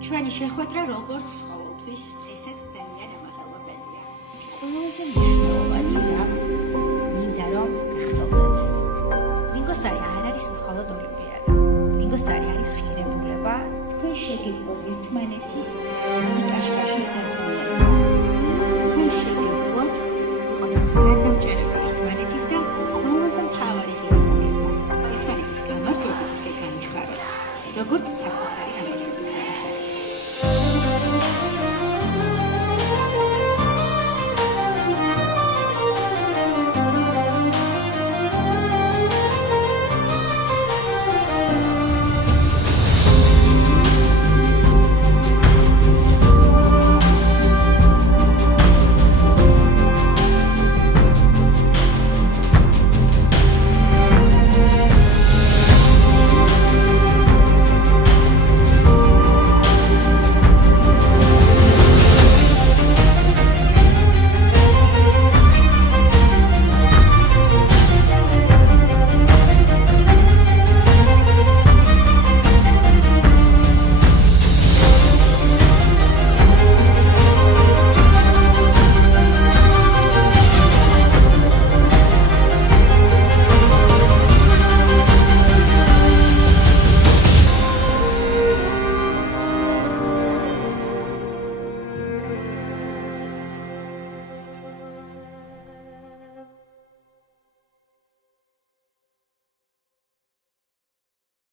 ჩვენი შეხვედრა როგორც ყოველთვის დღესაც ძალიან ამაღელვებელია. ყველაზე მნიშვნელოვანი რა მინდა რომ გახსოვდეთ. ლინგოსტარი არ არის მხოლოდ ოლიმპიადა. ლინგოსტარი არის ღირებულება, თქვენ შეგეძლოთ ერთმანეთის სიკაშკაშის გაცვლილება. თქვენ შეგეძლოთ იყოთ მხარდამჭერები ერთმანეთის და ყველაზე მთავარი ღირებულება ერთმანეთის გამარჯვებით ისე განიხაროთ, როგორც საკუთარი ამბავი.